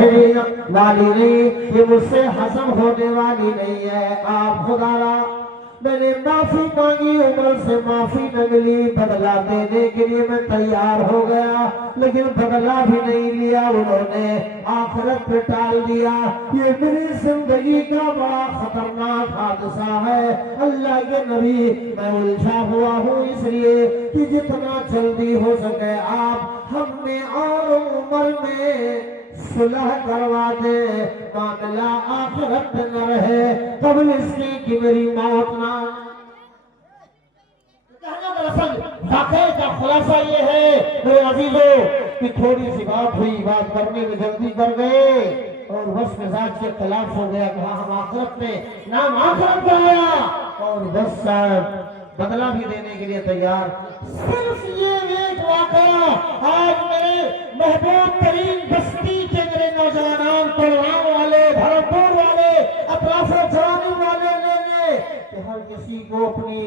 رہنے والی نہیں، یہ مجھ سے ہضم ہونے والی نہیں ہے۔ آپ خدا را میں نے معافی مانگی، عمر سے معافی نہ ملی، بدلہ دینے کے لیے میں تیار ہو گیا لیکن بدلہ بھی نہیں لیا، انہوں نے آخرت پہ ٹال دیا۔ یہ میری زندگی کا بڑا خطرناک حادثہ ہے۔ اللہ کے نبی میں الجھا ہوا ہوں اس لیے کہ جتنا جلدی ہو سکے آپ ہم میں اور عمر میں صلح کروا دے، معاملہ آخرت نہ رہے قبل اس کی کہ میری موت نہ۔ کہنا دراصل واقعے کا خلاصہ یہ ہے میرے عزیزوں کہ تھوڑی سی بات ہوئی، بات کرنے میں جلدی کر گئے اور بس مزاج کے خلاف ہو گیا کہ ہم آخرت میں نام آخرت کا آیا اور بس صاحب بدلہ بھی دینے کے لیے تیار۔ صرف یہ ایک واقعہ آج میرے محبوب ترین بستی کے میرے نوجوانان، پروان والے، بھرمپور والے، اطراف جوانی والے لے کہ ہر کسی کو اپنی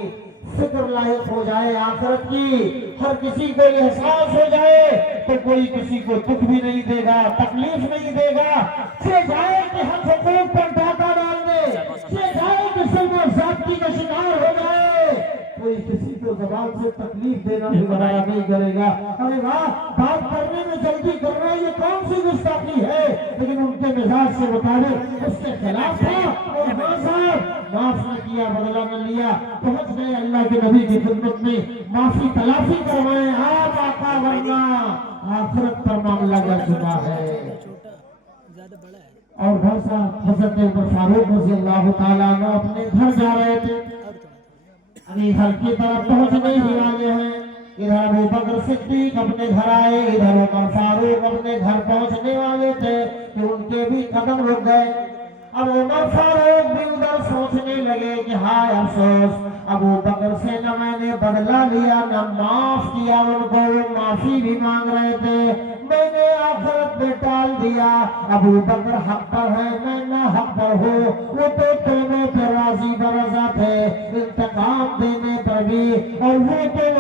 فکر لاحق ہو جائے آخرت کی، ہر کسی کو یہ احساس ہو جائے تو کوئی کسی کو دکھ بھی نہیں دے گا، تکلیف نہیں دے گا، چھ جائے کہ ہم حقوق پر ڈاکہ ڈال دے، چھ جائے کہ ظلم و زیادتی کا شکار ہو جائے، کوئی کسی کو زبان سے تکلیف دینا بھی گوارا نہیں کرے گا۔ ارے واہ، بات کرنے میں جلدی کرنا یہ کون سی گستاخی ہے، لیکن ان کے مزاج سے مطابق اس کے خلاف تھا اور ہاں صاحب معاف نہ کیا، بدلہ نہ لیا، پہنچ گئے اللہ کے نبی کی خدمت میں، معافی تلافی کروائے آپ آقا، ورنہ آخرت پر معاملہ کر چکا ہے۔ اور گھر صاحب حضرت عمر فاروق رضی اللہ تعالیٰ عنہ اپنے گھر جا رہے تھے، ابھی گھر کی طرف پہنچنے ہی والے ہیں، ادھر ابو بکر صدیق اپنے گھر آئے، ادھر عمر فاروق اپنے گھر پہنچنے والے تھے کہ ان کے بھی قدم رک گئے۔ اب عمر فاروق بھی ادھر سوچنے لگے کہ ہائے افسوس، ابو بکر سے نہ میں نے بدلہ لیا نہ معاف کیا ان کو، وہ معافی بھی مانگ رہے تھے، میں نے آخرت پہ ٹال دیا۔ ابو بکر حق پر ہے، میں نہ حق پر ہوں، وہ تو دونوں پہ راضی برضا تھے، انتقام دینے پر بھی، اور وہ تو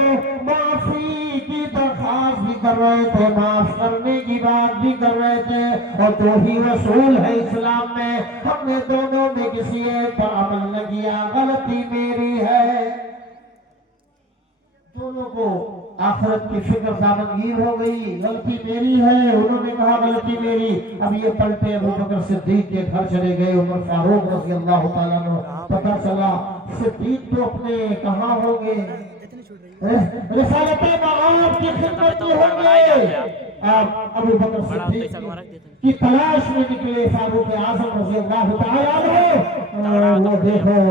معافی کی درخواست بھی کر رہے تھے، معاف کرنے کی بات بھی کر رہے تھے، اور دو ہی رسول ہے اسلام میں، ہم نے دونوں میں کسی ایک پر عمل نہ کیا، غلطی میری ہے۔ دونوں کو آخرت کی فکر دامنگیر ہو گئی، غلطی میری ہے، انہوں نے کہا غلطی میری۔ اب یہ پلٹے ابو بکر صدیق کے گھر چلے گئے، عمر فاروق رضی اللہ تعالیٰ عنہ، پتہ چلا صدیق تو اپنے کہاں ہوں گے، رسالت معاف کی خدمت میں ہوں گے۔ آپ ابو بکر صدیق کی تلاش میں نکلے فاروق اعظم رضی اللہ تعالیٰ عنہ، وہ دیکھو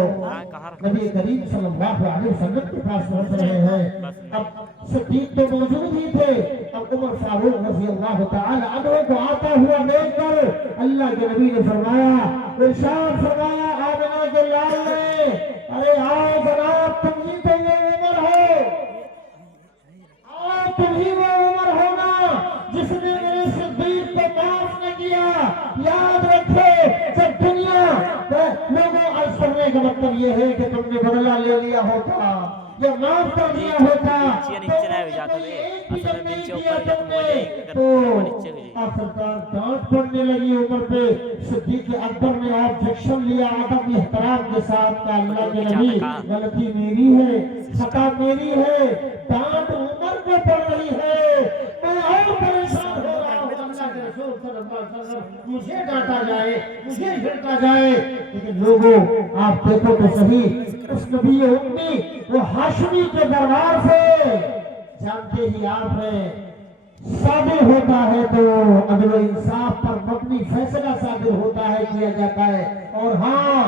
نبی کریم صلی اللہ علیہ وسلم کے پاس پہنچ رہے ہیں۔ اب صدیق تو موجود ہی تھے، اب عمر فاروق رضی اللہ تعالیٰ عنہ کو آتا ہوا دیکھ کر اللہ کے نبی نے فرمایا، ارشاد فرمایا آمنہ کے لال نے، ارے آؤ جناب، تم ہی تو وہ عمر ہو، آؤ تم ہی وہ عمر ہونا جس نے میرے صدیق کو معاف نہ کیا۔ یاد رکھو جب دنیا لوگوں عرض کرنے کا مطلب یہ ہے کہ تم نے بدلہ لے لیا ہوتا یا معاف کر دیا ہوتا تو آخرکار ڈانٹ پڑنے لگی عمر پہ۔ صدیق اکبر نے آبجیکشن لیا ادب احترام کے ساتھ کہ اللہ کے نبی غلطی میری ہے، خطا میری ہے، ڈانٹ عمر کو پڑ رہی ہے، میں اور پریشان ہو رہا ہوں، اللہ کے رسول صلی اللہ علیہ وسلم مجھے ڈانٹا جائے، مجھے جھڑکا جائے۔ لیکن لوگوں آپ دیکھو تو صحیح، اس نبی امی وہ ہاشمی کے دربار سے جانتے ہی آپ ہیں صادر ہوتا ہے تو عدل و انصاف پر مبنی فیصلہ صادر ہوتا ہے، کیا جاتا ہے، اور ہاں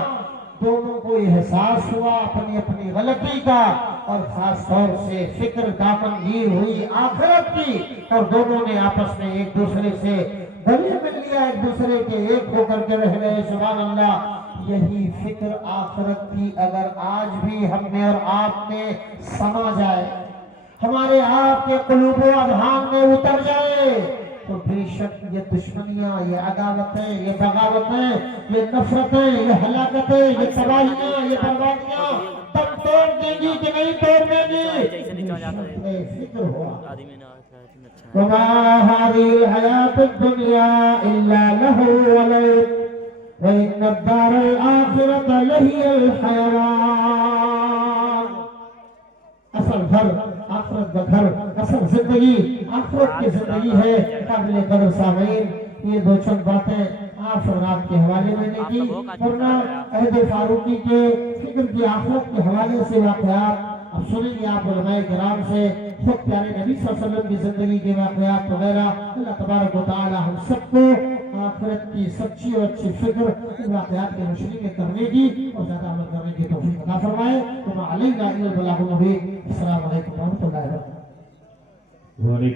دونوں کو احساس ہوا اپنی اپنی غلطی کا، اور خاص طور سے فکر دامنگیر ہوئی آخرت کی، اور دونوں نے آپس میں ایک دوسرے سے گلے مل لیا، ایک دوسرے کے ایک ہو کر کے رہ گئے۔ سبحان اللہ، یہی فکر آخرت کی اگر آج بھی ہم نے اور آپ نے سما جائے، ہمارے آپ کے قلوب و اذہان میں اتر جائے، تو بے شک یہ دشمنیاں، یہ عداوتیں، یہ بغاوتیں، یہ نفرتیں، یہ ہلاکتیں، یہ تباہیاں، یہ بربادیاں تب توڑ دیں گی کہ نہیں توڑنے گی فکر ہوا وما هذه الحياة الدنيا إلا لهو ولعب وإن الدار الآخرة لهي الحيوان اصل گھر آخرت کا گھر اصل زندگی آخرت کی زندگی ہے قابل قدر سامعین یہ دو چند باتیں آپ حضرات کے حوالے میں نے کی ورنہ عہد فاروقی کے فکر کی آخرت کے حوالے سے واقعات اب سنیں گے آپ علماء کرام سے خود پیارے نبی صلی اللہ علیہ وسلم کی زندگی کے واقعات وغیرہ اللہ تبارک و تعالی ہم سب کو آخرت کی سچی اور اچھی فکر ان واقعات کی روشنی میں کرنے کی اور زیادہ عمل کرنے کی توفیق عطا فرمائے وما علینا الا البلاغ المبین السلام علیکم ورحمۃ اللہ وبرکاتہ